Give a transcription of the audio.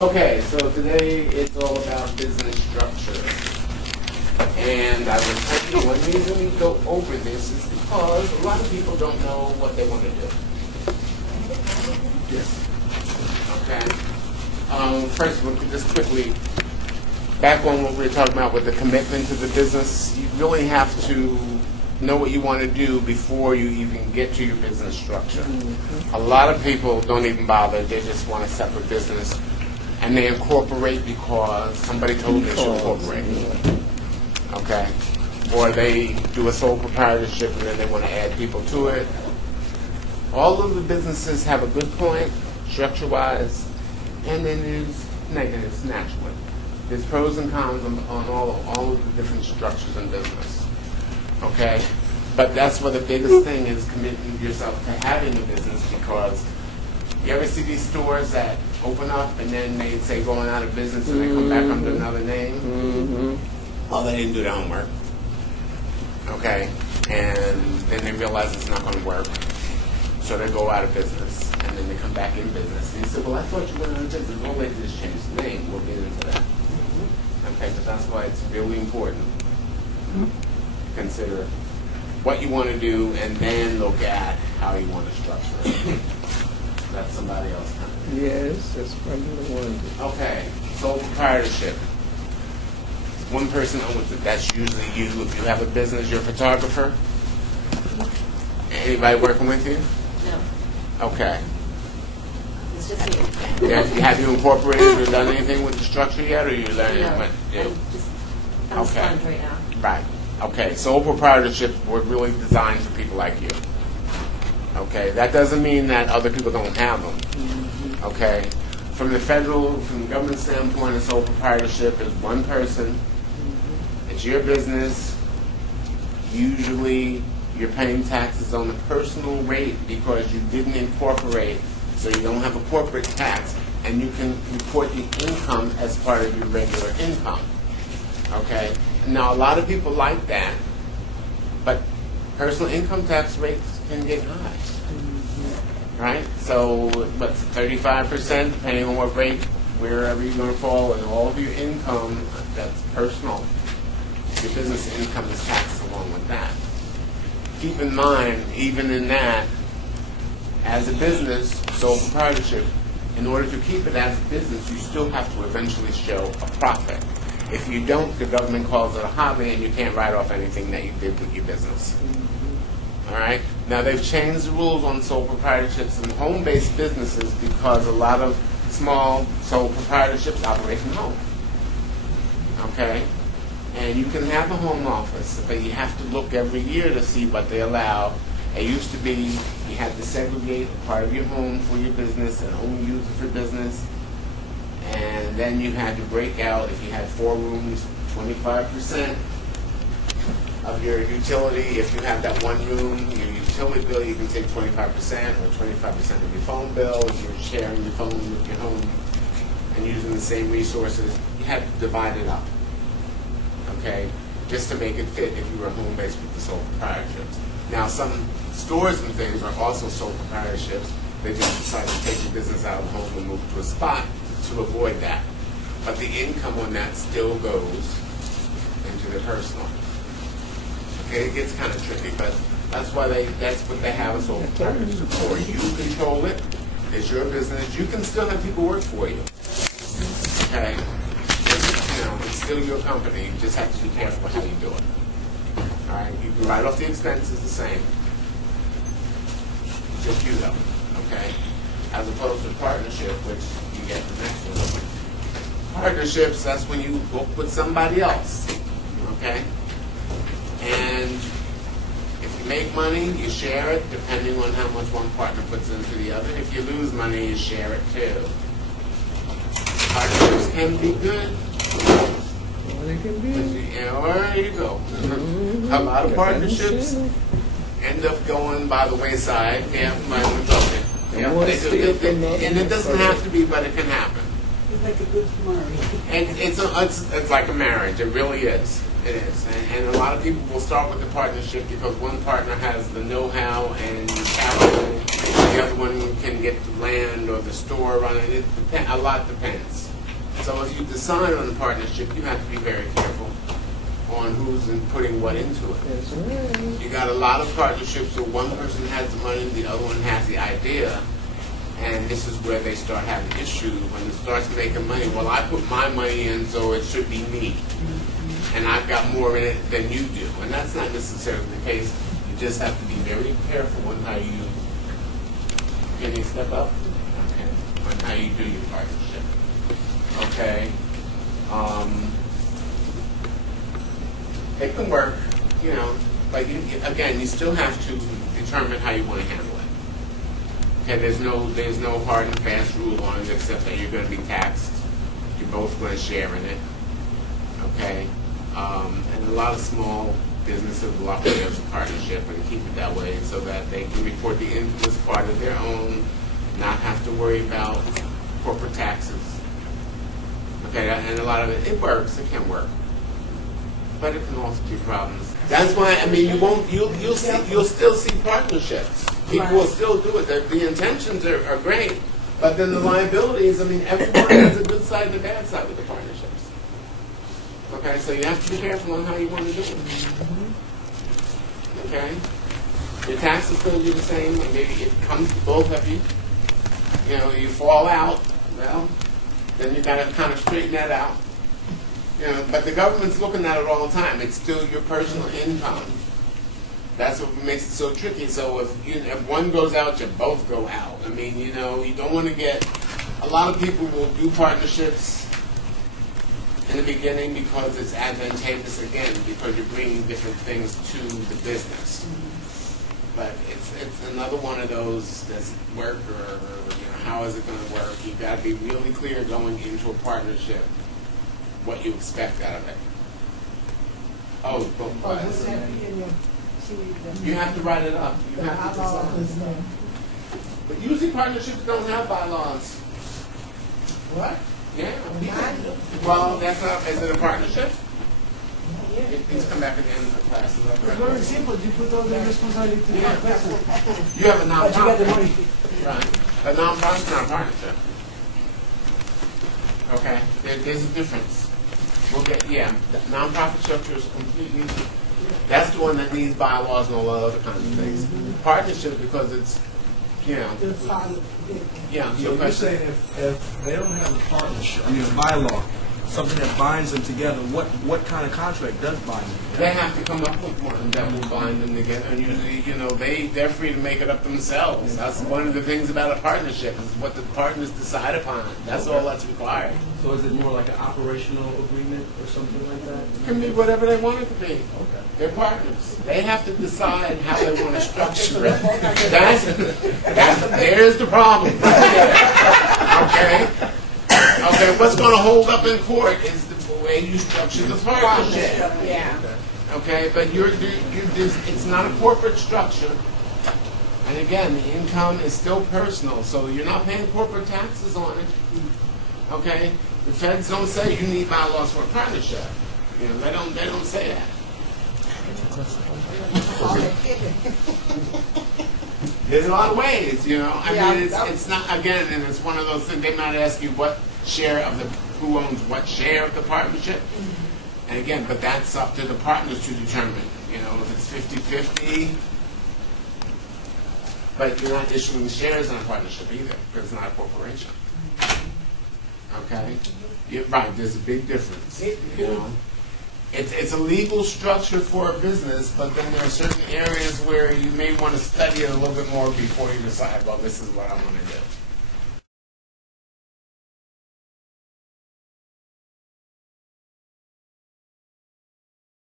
Okay, so today it's all about business structure. And I was hoping one reason we go over this is because a lot of people don't know what they want to do. Yes. Okay. First, just quickly, back on what we were talking about with the commitment to the business, you really have to know what you want to do before you even get to your business structure. Mm-hmm. A lot of people don't even bother, they just want a separate business. And they incorporate because somebody told them they should incorporate. Okay? Or they do a sole proprietorship and then they want to add people to it. All of the businesses have a good point, structure-wise, and then there's negatives, naturally. There's pros and cons on all of the different structures in business. Okay? But that's what the biggest thing is, committing yourself to having a business, because you ever see these stores that open up and then they say going out of business and they come back under another name? Mm-hmm. Oh, they didn't do their homework. Okay? And then they realize it's not going to work. So they go out of business. And then they come back in business. And you say, well, I thought you went out of business. Well, they just changed the name. We'll get into that. Okay? But that's why it's really important to consider what you want to do and then look at how you want to structure it. That's somebody else. Yes, that's probably the one. Okay, sole proprietorship. One person owns it. That's usually you. If you have a business, you're a photographer. Anybody working with you? No. Okay. It's just me. Have you incorporated or done anything with the structure yet, or are you learning? No, I'm a sponge right now. Right. Okay, sole proprietorships were really designed for people like you. Okay, that doesn't mean that other people don't have them. Mm-hmm. Okay, from the government standpoint, a sole proprietorship is one person. Mm-hmm. It's your business. Usually, you're paying taxes on the personal rate because you didn't incorporate, so you don't have a corporate tax, and you can report the income as part of your regular income. Okay, now a lot of people like that, but personal income tax rates can get high. Right? So, what's 35%, depending on what rate, wherever you're going to fall, and all of your income, that's personal. Your business income is taxed along with that. Keep in mind, even in that, as a business, sole proprietorship, in order to keep it as a business, you still have to eventually show a profit. If you don't, the government calls it a hobby, and you can't write off anything that you did with your business. All right. Now they've changed the rules on sole proprietorships and home-based businesses because a lot of small sole proprietorships operate from home. Okay, and you can have a home office, but you have to look every year to see what they allow. It used to be you had to segregate part of your home for your business and only use it for business, and then you had to break out if you had 4 rooms, 25%. Of your utility. If you have that one room, your utility bill, you can take 25% or 25% of your phone bill. If you're sharing your phone with your home and using the same resources, you have to divide it up. Okay? Just to make it fit if you were home-based with the sole proprietorships. Now, some stores and things are also sole proprietorships. They just decide to take the business out of the home and move to a spot to avoid that. But the income on that still goes into the personal. Okay, it gets kind of tricky, but that's what they have a sole proprietorship for. You control it. It's your business. You can still have people work for you. Okay? It's still your company. You just have to be careful how you do it. All right? You can write off the expenses the same. Just you, though. Okay? As opposed to partnership, which you get the next one. Partnerships, that's when you book with somebody else. Okay? And if you make money, you share it, depending on how much one partner puts into the other. If you lose money, you share it too. Partnerships can be good. They can be. Or there you go. A lot of partnerships end up going by the wayside. Yeah, they do. And it doesn't have to be, but it can happen. It's like a good marriage. And it's like a marriage. It really is. It is. And a lot of people will start with the partnership because one partner has the know-how and capital, the other one can get the land or the store running. A lot depends. So if you decide on a partnership, you have to be very careful on who's putting what into it. That's right. You got a lot of partnerships where one person has the money, the other one has the idea, and this is where they start having issues. When it starts making money, well, I put my money in, so it should be me, and I've got more in it than you do, and that's not necessarily the case. You just have to be very careful on how you. Can you step up? Okay. On how you do your partnership. Okay. It can work, you know, but again, you still have to determine how you want to handle it. Okay, there's no hard and fast rule on it except that you're going to be taxed. You're both going to share in it. Okay, and a lot of small businesses will operate as a partnership and keep it that way so that they can report the income as part of their own, not have to worry about corporate taxes. Okay, and a lot of it works. It can work. But it can also be problems. That's why, I mean, you'll still see partnerships. People will still do it. The intentions are great, but then the liabilities, I mean, everyone has a good side and a bad side with the partnerships. Okay, so you have to be careful on how you want to do it. Okay? Your tax is going to be the same, and maybe it comes to both of you. You know, you fall out, well, then you got to kind of straighten that out. You know, but the government's looking at it all the time. It's still your personal income. That's what makes it so tricky. So if one goes out, you both go out. I mean, you know, you don't want to get. A lot of people will do partnerships in the beginning because it's advantageous, again, because you're bringing different things to the business. But it's another one of those. Does it work, or you know, how is it going to work? You've got to be really clear going into a partnership what you expect out of it. Oh, you have to write it up. You have to decide. But usually partnerships don't have bylaws. What? Yeah. Well, that's not. Is it a partnership? Please come back at the end of the class. It's very simple. You put all the responsibility to one person. You have a But you got the nonprofit. money. Right. A nonprofit's not a partnership. Okay. There's a difference. We'll get, the nonprofit structure is completely, that's the one that needs bylaws and all that other kinds of things. Partnerships, because it's, you know. Yeah, so You're saying if they don't have a partnership, I mean a bylaw, something that binds them together, what kind of contract does bind them together? they have to come up with one that will bind them together, and usually, you know, they're free to make it up themselves. That's one of the things about a partnership, is what the partners decide upon. That's all that's required. So is it more like an operational agreement or something like that? It can be whatever they want it to be. Okay. They're partners. They have to decide how they want to structure it. There's the problem. Okay? Okay, what's going to hold up in court is the way you structure the partnership. Yeah. Okay, but it's not a corporate structure. And again, the income is still personal, so you're not paying corporate taxes on it. Okay? The feds don't say you need bylaws for a partnership. You know, they don't say that. There's a lot of ways, you know. I mean, it's not, again, and it's one of those things, they might ask you what share of who owns what share of the partnership. And again, but that's up to the partners to determine, you know, if it's 50-50. But you're not issuing shares in a partnership either, because it's not a corporation. Okay? You're right, there's a big difference, you know. It's a legal structure for a business, but then there are certain areas where you may want to study it a little bit more before you decide, well, this is what I want to do.